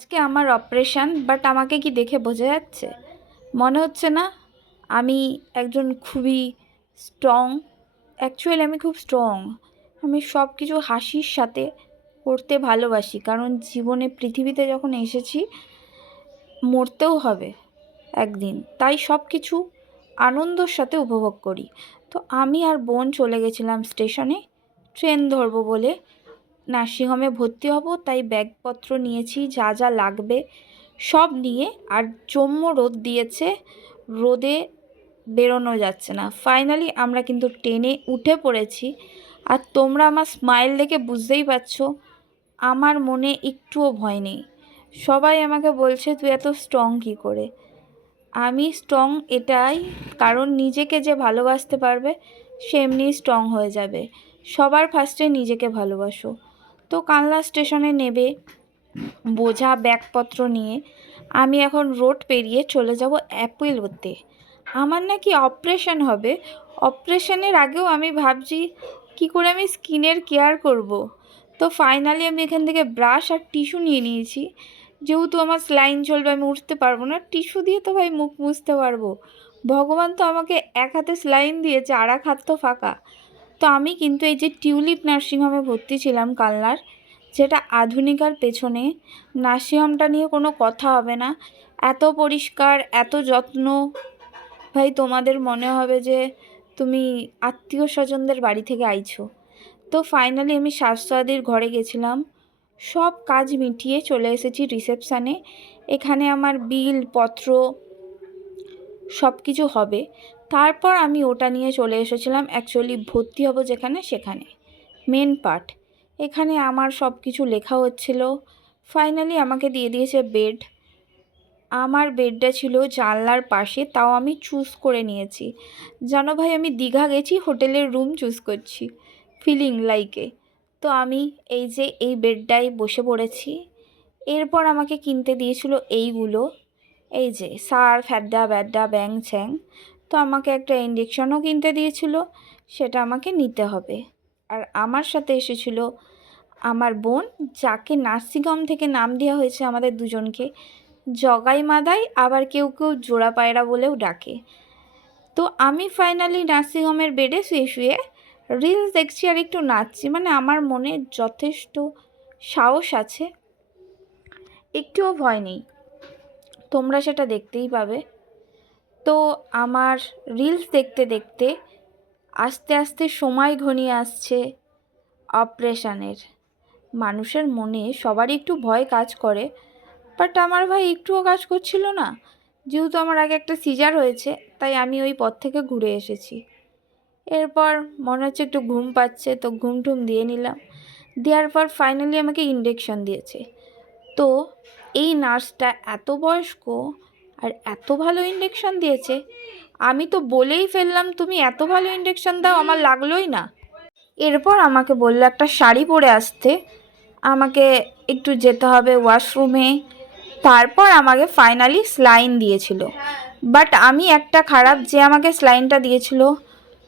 আজকে আমার operation, but আমাকে কি দেখে বোঝা যাচ্ছে? মনে হচ্ছে না আমি একজন খুবই স্ট্রং? অ্যাকচুয়ালি আমি খুব স্ট্রং। আমি সব কিছু হাসির সাথে করতে ভালোবাসি, কারণ জীবনে পৃথিবীতে যখন এসেছি মরতেও হবে একদিন, তাই সব কিছু আনন্দর সাথে উপভোগ করি। তো আমি আর বোন চলে গেছিলাম স্টেশনে ট্রেন ধরবো বলে। নার্সিংহোমে ভর্তি হব, তাই ব্যাগপত্র নিয়েছি, যা যা লাগবে সব নিয়ে। আর জম্মু রোদ দিয়েছে, রোদে বেরোনো যাচ্ছে না। ফাইনালি আমরা কিন্তু ট্রেনে উঠে পড়েছি। আর তোমরা আমার স্মাইল দেখে বুঝতেই পারছো আমার মনে একটুও ভয় নেই। সবাই আমাকে বলছে তুই এত স্ট্রং কী করে। আমি স্ট্রং এটাই কারণ নিজেকে যে ভালোবাসতে পারবে সে এমনি স্ট্রং হয়ে যাবে। সবার ফার্স্টে নিজেকে ভালোবাসো। তো কানলা স্টেশনে নেবে বোঝা ব্যাগপত্র নিয়ে আমি এখন রোড পেরিয়ে চলে যাব অ্যাপোলোতে। আমার নাকি অপারেশন হবে। অপারেশনের আগেও আমি ভাবছি কি করে আমি স্কিনের কেয়ার করব। তো ফাইনালি আমি এখান থেকে ব্রাশ আর টিস্যু নিয়ে নিয়েছি। যেহেতু আমার স্লাইন চলবে, আমি উঠতে পারবো না, টিস্যু দিয়ে তো ভাই মুখ মুছতে পারবো। ভগবান তো আমাকে এক হাতে স্লাইন দিয়েছে, আর এক হাত তো ফাঁকা। তো আমি কিন্তু এই যে টিউলিপ নার্সিংহোমে ভর্তি ছিলাম কালনার, যেটা আধুনিকার পেছনে। নার্সিংহোমটা নিয়ে কোনো কথা হবে না, এত পরিষ্কার, এত যত্ন। ভাই তোমাদের মনে হবে যে তুমি আত্মীয় স্বজনদের বাড়ি থেকে আইছো। তো ফাইনালি আমি স্বাস্থ্যসাথীর ঘরে গেছিলাম, সব কাজ মিটিয়ে চলে এসেছি রিসেপশানে। এখানে আমার বিল পত্র সব কিছু হবে। তারপর আমি ওটা নিয়ে চলে এসেছিলাম অ্যাকচুয়ালি ভর্তি হব যেখানে, সেখানে মেন পার্ট। এখানে আমার সব কিছু লেখা হচ্ছিল। ফাইনালি আমাকে দিয়ে দিয়েছে বেড। আমার বেডটা ছিল জানলার পাশে, তাও আমি চুজ করে নিয়েছি। জানো ভাই, আমি দীঘা গেছি, হোটেলের রুম চুজ করছি ফিলিং লাইকে। তো আমি এই যে এই বেডটায় বসে পড়েছি। এরপর আমাকে কিনতে দিয়েছিল এইগুলো, এই যে সার্ফ হ্যাড্ডা ব্যাড্ডা ব্যাং ছ্যাং। তো আমাকে একটা ইঞ্জেকশনও কিনতে দিয়েছিল, সেটা আমাকে নিতে হবে। আর আমার সাথে এসেছিল আমার বোন, যাকে নার্সিংহোম থেকে নাম দেওয়া হয়েছে আমাদের দুজনকে জগাই মাদাই, আবার কেউ কেউ জোড়া পায়রা বলেও ডাকে। তো আমি ফাইনালি নার্সিংহোমের বেডে শুয়ে শুয়ে রিলস দেখছি আর একটু নাচছি। মানে আমার মনে যথেষ্ট সাহস আছে, একটুও ভয় নেই, তোমরা সেটা দেখতেই পাবে। তো আমার রিলস দেখতে দেখতে আস্তে আস্তে সময় ঘনিয়ে আসছে অপারেশানের। মানুষের মনে সবারই একটু ভয় কাজ করে, বাট আমার ভাই একটুও কাজ করছিল না। যেহেতু আমার আগে একটা সিজার হয়েছে, তাই আমি ওই পথ থেকে ঘুরে এসেছি। এরপর মনে হচ্ছে একটু ঘুম পাচ্ছে, তো ঘুম টুম দিয়ে নিলাম। দেওয়ার পর ফাইনালি আমাকে ইঞ্জেকশন দিয়েছে। তো এই নার্সটা এত বয়স্ক আর এত ভালো ইঞ্জেকশন দিয়েছে, আমি তো বলেই ফেললাম তুমি এত ভালো ইঞ্জেকশন দাও, আমার লাগলোই না। এরপর আমাকে বললো একটা শাড়ি পরে আসতে, আমাকে একটু যেতে হবে ওয়াশরুমে। তারপর আমাকে ফাইনালি স্লাইন দিয়েছিল। বাট আমি একটা খারাপ, যে আমাকে স্লাইনটা দিয়েছিল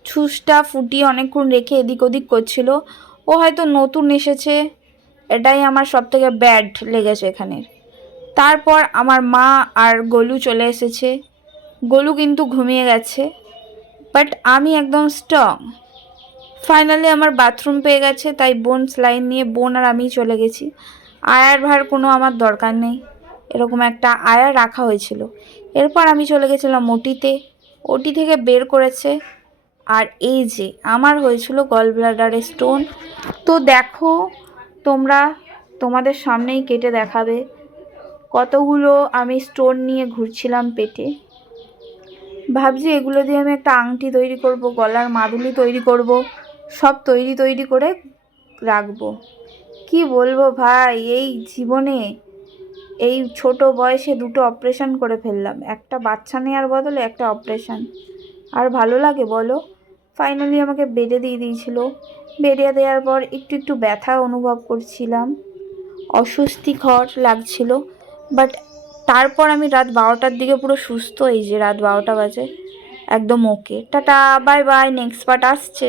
ছুঁচটা ফুটিয়ে অনেকক্ষণ রেখে এদিক ওদিক করছিল। ও হয়তো নতুন এসেছে, এটাই আমার সবথেকে ব্যাড লেগেছে এখানে। তারপর আমার মা আর গোলু চলে এসেছে। গোলু কিন্তু ঘুমিয়ে গেছে, বাট আমি একদম স্ট্রং। ফাইনালি আমার বাথরুম পেয়ে গেছে, তাই বোন স্লাইন নিয়ে বোন আর আমি চলে গেছি। আয়ার ভার কোনো আমার দরকার নেই, এরকম একটা আয়ার রাখা হয়েছিল। এরপর আমি চলে গেছিলাম ওটিতে, ওটি থেকে বের করেছে। আর এই যে আমার হয়েছিল গল ব্লাডারে স্টোন। তো দেখো তোমরা, তোমাদের সামনেই কেটে দেখাবে কতগুলো আমি স্টোন নিয়ে ঘুরছিলাম পেটে। ভাবছি এগুলো দিয়ে আমি একটা আংটি তৈরি করব, গলার মাদুলি তৈরি করব, সব তৈরি করে রাখবো। কি বলবো ভাই, এই জীবনে এই ছোট বয়সে দুটো অপারেশন করে ফেললাম, একটা বাচ্চা নেওয়ার বদলে একটা অপারেশন। আর ভালো লাগে বলো? ফাইনালি আমাকে বেডে দিয়ে দিয়েছিল। বেডে দেওয়ার পর একটু একটু ব্যথা অনুভব করছিলাম, অস্বস্তিকর লাগছিল। বাট তারপর আমি রাত 12টার দিকে পুরো সুস্থ। এই যে রাত 12টা বাজে, একদম okay. Tata, bye bye, next part আসছে।